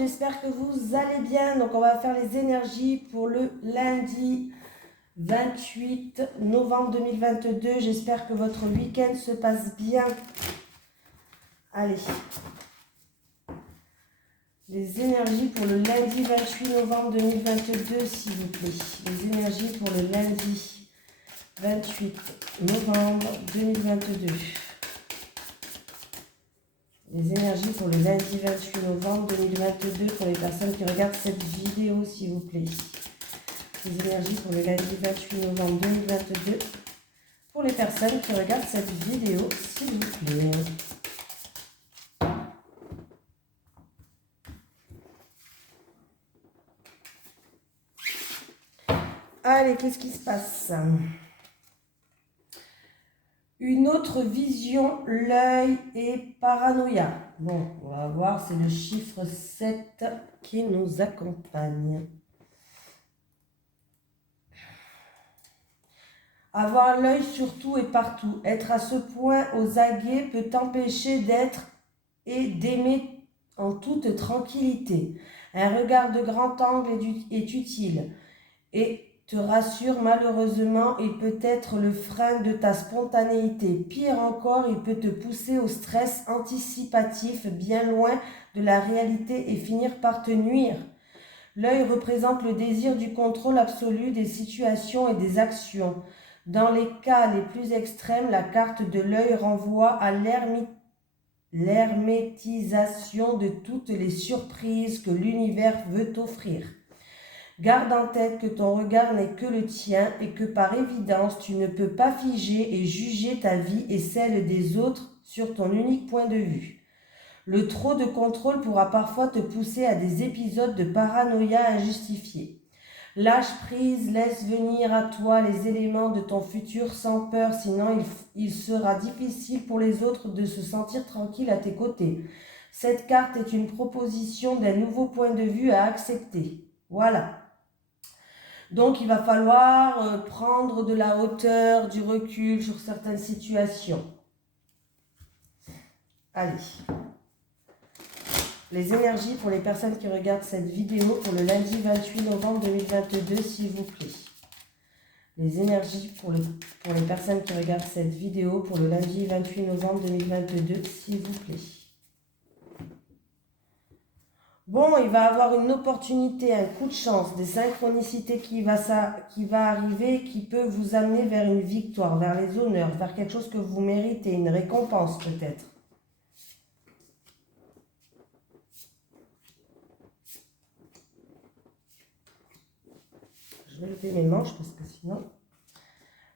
j'espère que vous allez bien. Donc on va faire les énergies pour le lundi 28 novembre 2022. J'espère que votre week-end se passe bien. Allez. Les énergies pour le lundi 28 novembre 2022, s'il vous plaît. Les énergies pour le lundi 28 novembre 2022. Les énergies pour le lundi 28 novembre 2022 pour les personnes qui regardent cette vidéo, s'il vous plaît. Les énergies pour le lundi 28 novembre 2022 pour les personnes qui regardent cette vidéo, s'il vous plaît. Allez, qu'est-ce qui se passe? Une autre vision, l'œil et paranoïa. Bon, on va voir, c'est le chiffre 7 qui nous accompagne. Avoir l'œil sur tout et partout, être à ce point aux aguets peut t'empêcher d'être et d'aimer en toute tranquillité. Un regard de grand angle est utile et te rassure. Malheureusement, il peut être le frein de ta spontanéité. Pire encore, il peut te pousser au stress anticipatif, bien loin de la réalité et finir par te nuire. L'œil représente le désir du contrôle absolu des situations et des actions. Dans les cas les plus extrêmes, la carte de l'œil renvoie à l'hermétisation de toutes les surprises que l'univers veut t'offrir. Garde en tête que ton regard n'est que le tien et que par évidence, tu ne peux pas figer et juger ta vie et celle des autres sur ton unique point de vue. Le trop de contrôle pourra parfois te pousser à des épisodes de paranoïa injustifiés. Lâche prise, laisse venir à toi les éléments de ton futur sans peur, sinon il sera difficile pour les autres de se sentir tranquilles à tes côtés. Cette carte est une proposition d'un nouveau point de vue à accepter. Voilà. Donc, il va falloir prendre de la hauteur, du recul sur certaines situations. Allez. Les énergies pour les personnes qui regardent cette vidéo pour le lundi 28 novembre 2022, s'il vous plaît. Les énergies pour les personnes qui regardent cette vidéo pour le lundi 28 novembre 2022, s'il vous plaît. Bon, il va avoir une opportunité, un coup de chance, des synchronicités qui va arriver, qui peut vous amener vers une victoire, vers les honneurs, vers quelque chose que vous méritez, une récompense peut-être. Je vais lever mes manches parce que sinon...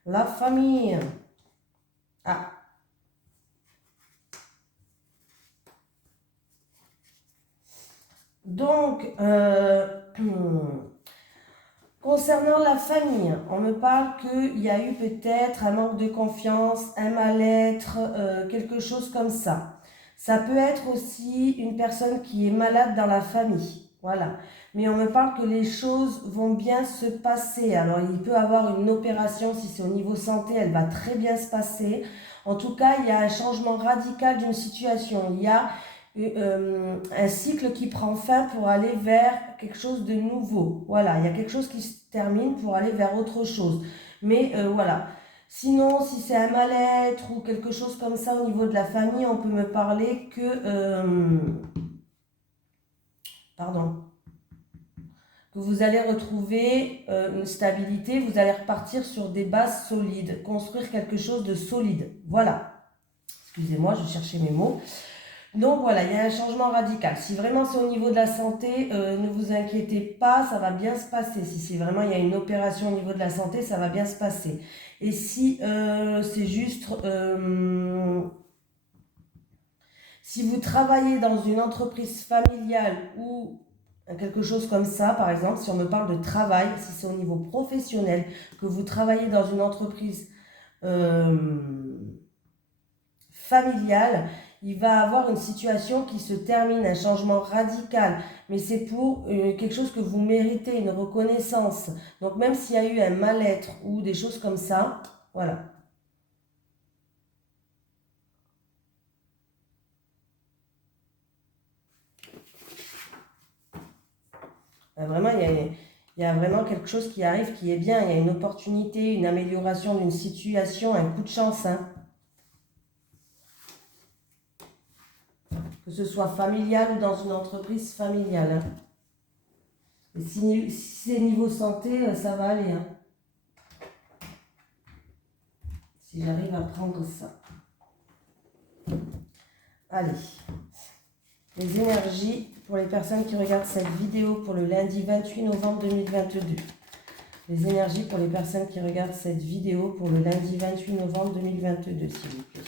La famille. Ah. Donc, concernant la famille, on me parle qu'il y a eu peut-être un manque de confiance, un mal-être, quelque chose comme ça. Ça peut être aussi une personne qui est malade dans la famille. Voilà. Mais on me parle que les choses vont bien se passer. Alors, il peut y avoir une opération, si c'est au niveau santé, elle va très bien se passer. En tout cas, il y a un changement radical d'une situation. Il y a un cycle qui prend fin pour aller vers quelque chose de nouveau. Voilà, il y a quelque chose qui se termine pour aller vers autre chose. Mais voilà. Sinon, si c'est un mal-être ou quelque chose comme ça au niveau de la famille, on peut me parler que... que vous allez retrouver une stabilité, vous allez repartir sur des bases solides, construire quelque chose de solide. Voilà. Excusez-moi, je cherchais mes mots. Donc voilà, il y a un changement radical. Si vraiment c'est au niveau de la santé, ne vous inquiétez pas, ça va bien se passer. Si c'est vraiment il y a une opération au niveau de la santé, ça va bien se passer. Et si c'est juste... si vous travaillez dans une entreprise familiale ou quelque chose comme ça, par exemple, si on me parle de travail, si c'est au niveau professionnel, que vous travaillez dans une entreprise familiale, il va avoir une situation qui se termine, un changement radical, mais c'est pour quelque chose que vous méritez, une reconnaissance. Donc même s'il y a eu un mal-être ou des choses comme ça, voilà. Vraiment, il y a vraiment quelque chose qui arrive qui est bien. Il y a une opportunité, une amélioration d'une situation, un coup de chance. Hein. Que ce soit familial ou dans une entreprise familiale. Hein. Et si c'est niveau santé, ça va aller. Hein. Si j'arrive à prendre ça. Allez. Les énergies pour les personnes qui regardent cette vidéo pour le lundi 28 novembre 2022. Les énergies pour les personnes qui regardent cette vidéo pour le lundi 28 novembre 2022, s'il vous plaît.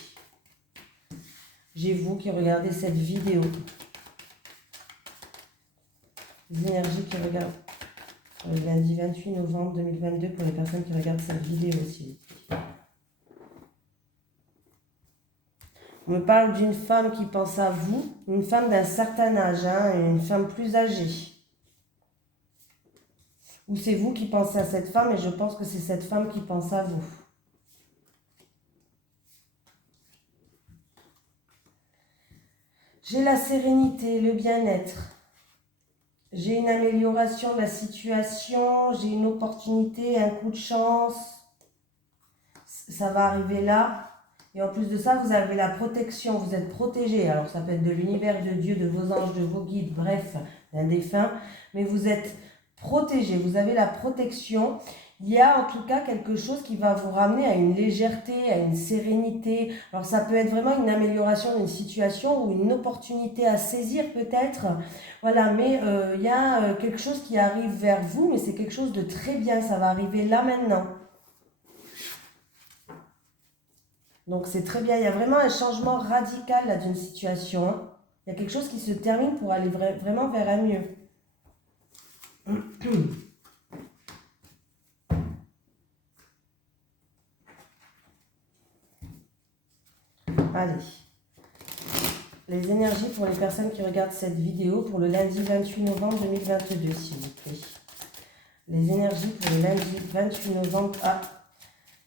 J'ai vous qui regardez cette vidéo. Les énergies qui regardent le lundi 28 novembre 2022 pour les personnes qui regardent cette vidéo, s'il vous plaît. On me parle d'une femme qui pense à vous, une femme d'un certain âge, hein, une femme plus âgée. Ou c'est vous qui pensez à cette femme et je pense que c'est cette femme qui pense à vous. J'ai la sérénité, le bien-être. J'ai une amélioration de la situation, j'ai une opportunité, un coup de chance. Ça va arriver là. Et en plus de ça, vous avez la protection, vous êtes protégé. Alors ça peut être de l'univers, de Dieu, de vos anges, de vos guides, bref, d'un défunt. Mais vous êtes protégé, vous avez la protection. Il y a en tout cas quelque chose qui va vous ramener à une légèreté, à une sérénité. Alors ça peut être vraiment une amélioration d'une situation ou une opportunité à saisir peut-être. Voilà, mais il y a quelque chose qui arrive vers vous, mais c'est quelque chose de très bien. Ça va arriver là maintenant. Donc c'est très bien, il y a vraiment un changement radical là d'une situation. Hein. Il y a quelque chose qui se termine pour aller vraiment vers un mieux. Allez. Les énergies pour les personnes qui regardent cette vidéo pour le lundi 28 novembre 2022, s'il vous plaît. Les énergies pour le lundi 28 novembre. Ah,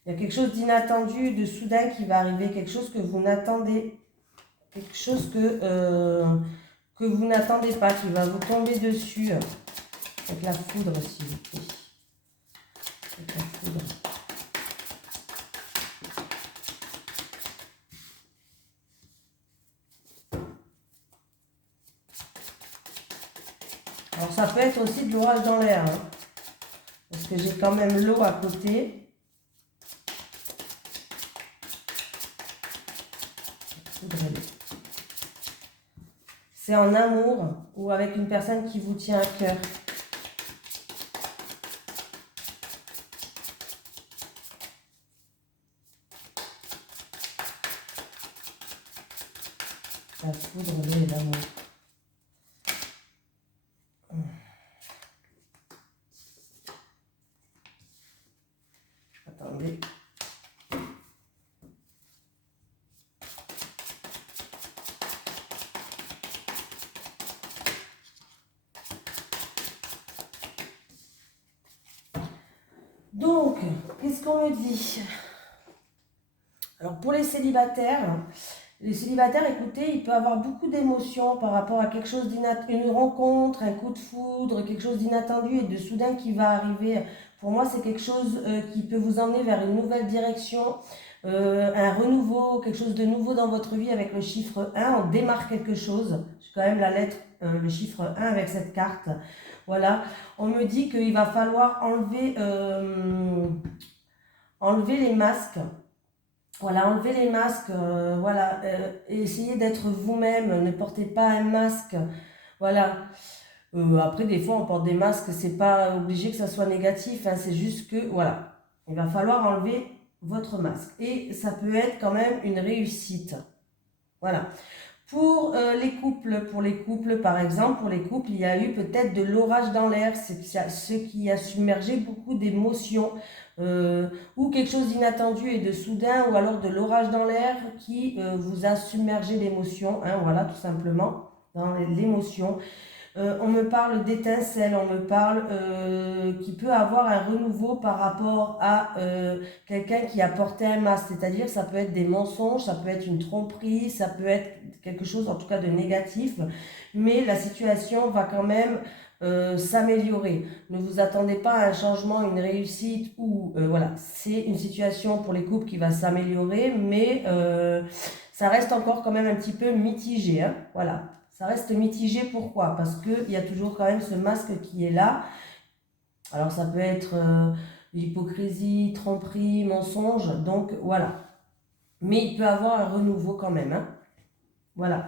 il y a quelque chose d'inattendu, de soudain qui va arriver, quelque chose que vous n'attendez, quelque chose que vous n'attendez pas, qui va vous tomber dessus. Avec la foudre, s'il vous plaît. Avec la foudre. Alors ça peut être aussi de l'orage dans l'air. Hein, parce que j'ai quand même l'eau à côté. C'est en amour ou avec une personne qui vous tient à cœur. La foudre, l'eau et l'amour. Attendez. Donc, qu'est-ce qu'on me dit? Alors, pour les célibataires, écoutez, il peut avoir beaucoup d'émotions par rapport à quelque chose une rencontre, un coup de foudre, quelque chose d'inattendu et de soudain qui va arriver. Pour moi, c'est quelque chose qui peut vous emmener vers une nouvelle direction, un renouveau, quelque chose de nouveau dans votre vie avec le chiffre 1. On démarre quelque chose. J'ai quand même la lettre, le chiffre 1 avec cette carte. Voilà. On me dit qu'il va falloir enlever les masques. Voilà, enlevez les masques, voilà, essayez d'être vous-même, ne portez pas un masque, voilà. Après, des fois, on porte des masques, c'est pas obligé que ça soit négatif, hein, c'est juste que, voilà, il va falloir enlever votre masque. Et ça peut être quand même une réussite, voilà. Pour les couples, par exemple, pour les couples, il y a eu peut-être de l'orage dans l'air, c'est ce qui a submergé beaucoup d'émotions, ou quelque chose d'inattendu et de soudain, ou alors de l'orage dans l'air qui vous a submergé d'émotions, hein, voilà, tout simplement, dans l'émotion. On me parle d'étincelles, on me parle qu'il peut avoir un renouveau par rapport à quelqu'un qui a porté un masque. C'est-à-dire ça peut être des mensonges, ça peut être une tromperie, ça peut être quelque chose en tout cas de négatif. Mais la situation va quand même s'améliorer. Ne vous attendez pas à un changement, une réussite ou voilà, c'est une situation pour les couples qui va s'améliorer, mais ça reste encore quand même un petit peu mitigé, hein, voilà. Ça reste mitigé, pourquoi? Parce qu'il y a toujours quand même ce masque qui est là. Alors ça peut être l'hypocrisie, tromperie, mensonge, donc voilà. Mais il peut avoir un renouveau quand même, hein. Voilà.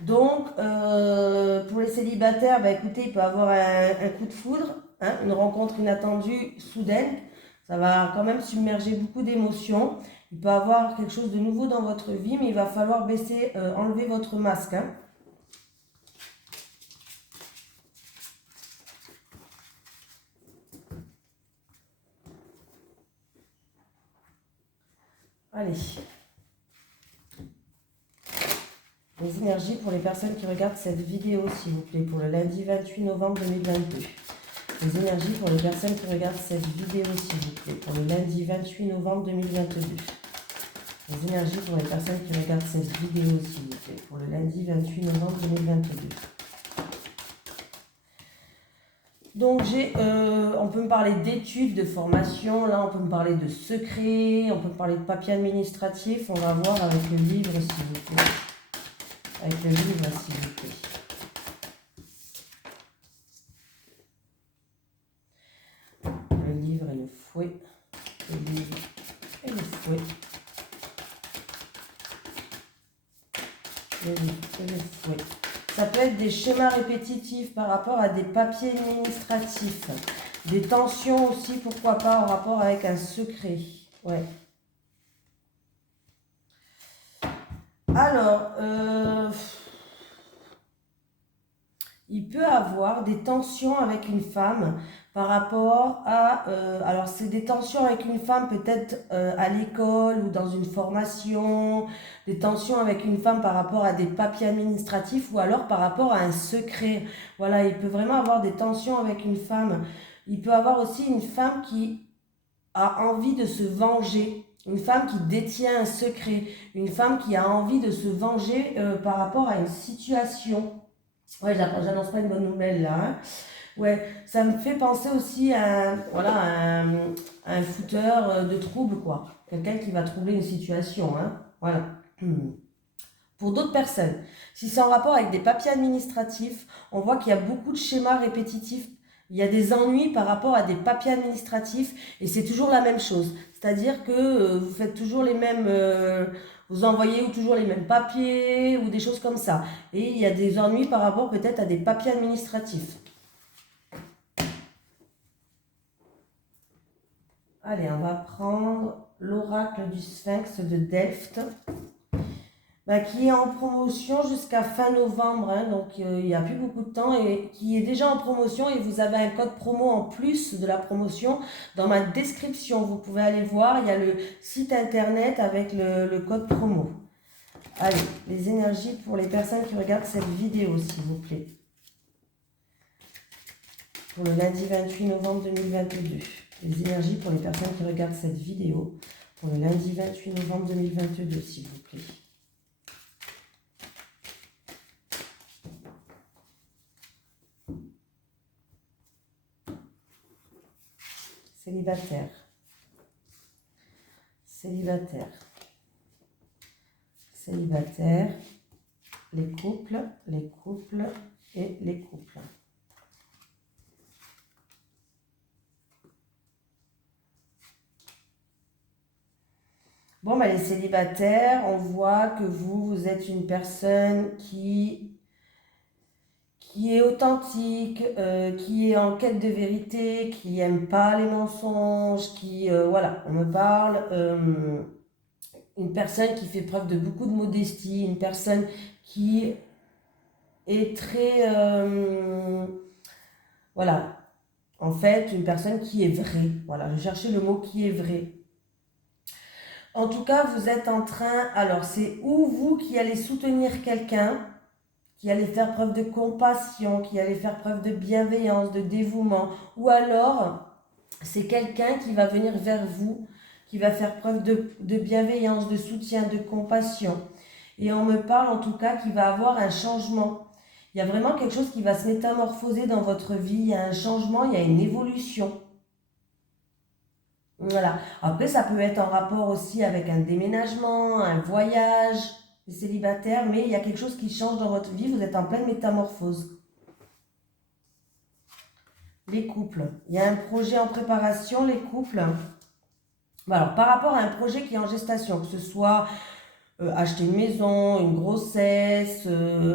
Donc, pour les célibataires, bah, écoutez, il peut avoir un coup de foudre, hein, une rencontre inattendue, soudaine. Ça va quand même submerger beaucoup d'émotions. Il peut avoir quelque chose de nouveau dans votre vie, mais il va falloir baisser, enlever votre masque, hein. Allez. Les énergies pour les personnes qui regardent cette vidéo, s'il vous plaît, pour le lundi 28 novembre 2022. Les énergies pour les personnes qui regardent cette vidéo, s'il vous plaît, pour le lundi 28 novembre 2022. Les énergies pour les personnes qui regardent cette vidéo, s'il vous plaît, pour le lundi 28 novembre 2022. Donc on peut me parler d'études, de formation, là on peut me parler de secrets, on peut me parler de papier administratif, on va voir avec le livre, s'il vous plaît. Avec le livre, s'il vous plaît. Le livre et le fouet. Le livre et le fouet. Le livre et le fouet. Ça peut être des schémas répétitifs par rapport à des papiers administratifs. Des tensions aussi, pourquoi pas, en rapport avec un secret. Ouais. Alors, il peut avoir des tensions avec une femme par rapport à... alors, c'est des tensions avec une femme peut-être à l'école ou dans une formation, des tensions avec une femme par rapport à des papiers administratifs ou alors par rapport à un secret. Voilà, il peut vraiment avoir des tensions avec une femme. Il peut avoir aussi une femme qui a envie de se venger. Une femme qui détient un secret. Une femme qui a envie de se venger par rapport à une situation. Ouais, j'annonce pas une bonne nouvelle là, hein. Ouais, ça me fait penser aussi à, voilà, à un fouteur de trouble, quoi. Quelqu'un qui va troubler une situation, hein. Voilà. Pour d'autres personnes, si c'est en rapport avec des papiers administratifs, on voit qu'il y a beaucoup de schémas répétitifs. Il y a des ennuis par rapport à des papiers administratifs et c'est toujours la même chose. C'est-à-dire que vous faites toujours les mêmes... vous envoyez toujours les mêmes papiers ou des choses comme ça. Et il y a des ennuis par rapport peut-être à des papiers administratifs. Allez, on va prendre l'oracle du Sphinx de Delft. Qui est en promotion jusqu'à fin novembre, hein, donc il n'y a plus beaucoup de temps, et qui est déjà en promotion, et vous avez un code promo en plus de la promotion dans ma description. Vous pouvez aller voir, il y a le site internet avec le code promo. Allez, les énergies pour les personnes qui regardent cette vidéo, s'il vous plaît. Pour le lundi 28 novembre 2022. Les énergies pour les personnes qui regardent cette vidéo. Pour le lundi 28 novembre 2022, s'il vous plaît. Célibataire. Célibataire. Célibataire. Les couples et les couples. Bon, les célibataires, on voit que vous êtes une personne qui est authentique, qui est en quête de vérité, qui n'aime pas les mensonges, qui, voilà, on me parle, une personne qui fait preuve de beaucoup de modestie, une personne qui est très, voilà, en fait, une personne qui est vraie, voilà, je cherchais le mot qui est vrai. En tout cas, vous êtes en train, alors c'est ou vous qui allez soutenir quelqu'un, qui allait faire preuve de compassion, qui allait faire preuve de bienveillance, de dévouement. Ou alors, c'est quelqu'un qui va venir vers vous, qui va faire preuve de bienveillance, de soutien, de compassion. Et on me parle en tout cas qu'il va avoir un changement. Il y a vraiment quelque chose qui va se métamorphoser dans votre vie. Il y a un changement, il y a une évolution. Voilà. Après, ça peut être en rapport aussi avec un déménagement, un voyage, les célibataires, mais il y a quelque chose qui change dans votre vie. Vous êtes en pleine métamorphose. Les couples. Il y a un projet en préparation, les couples. Alors, par rapport à un projet qui est en gestation, que ce soit acheter une maison, une grossesse,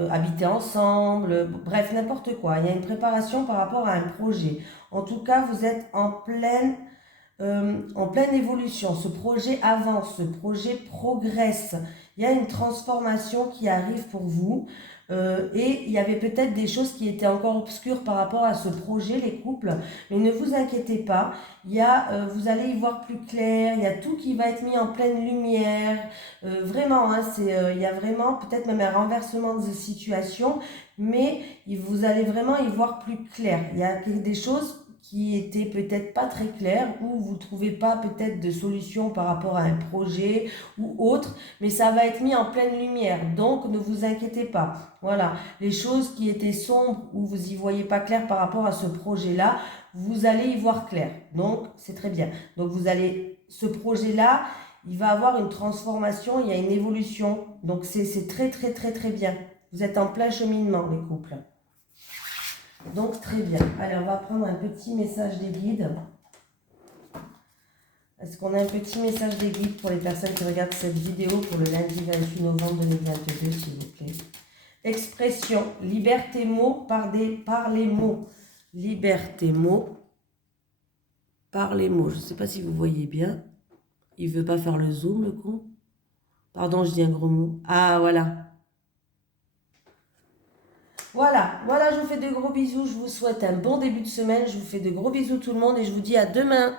habiter ensemble, bref, n'importe quoi. Il y a une préparation par rapport à un projet. En tout cas, vous êtes en pleine évolution. Ce projet avance, ce projet progresse. Il y a une transformation qui arrive pour vous. Et il y avait peut-être des choses qui étaient encore obscures par rapport à ce projet, les couples. Mais ne vous inquiétez pas, vous allez y voir plus clair. Il y a tout qui va être mis en pleine lumière. Vraiment, hein, il y a vraiment peut-être même un renversement de situation. Mais vous allez vraiment y voir plus clair. Il y a des choses qui étaient peut-être pas très claires ou vous trouvez pas peut-être de solution par rapport à un projet ou autre, mais ça va être mis en pleine lumière, donc ne vous inquiétez pas. Voilà, les choses qui étaient sombres ou vous y voyez pas clair par rapport à ce projet-là, vous allez y voir clair, donc c'est très bien. Donc ce projet-là, il va avoir une transformation, il y a une évolution, donc c'est très très très très bien. Vous êtes en plein cheminement, les couples. Donc, très bien. Allez, on va prendre un petit message des guides. Est-ce qu'on a un petit message des guides pour les personnes qui regardent cette vidéo pour le lundi 28 novembre 2022, s'il vous plaît? Expression, liberté mot par les mots. Liberté mot par les mots. Je ne sais pas si vous voyez bien. Il ne veut pas faire le zoom, le con. Pardon, je dis un gros mot. Ah, voilà. Voilà, je vous fais de gros bisous, je vous souhaite un bon début de semaine, je vous fais de gros bisous tout le monde et je vous dis à demain.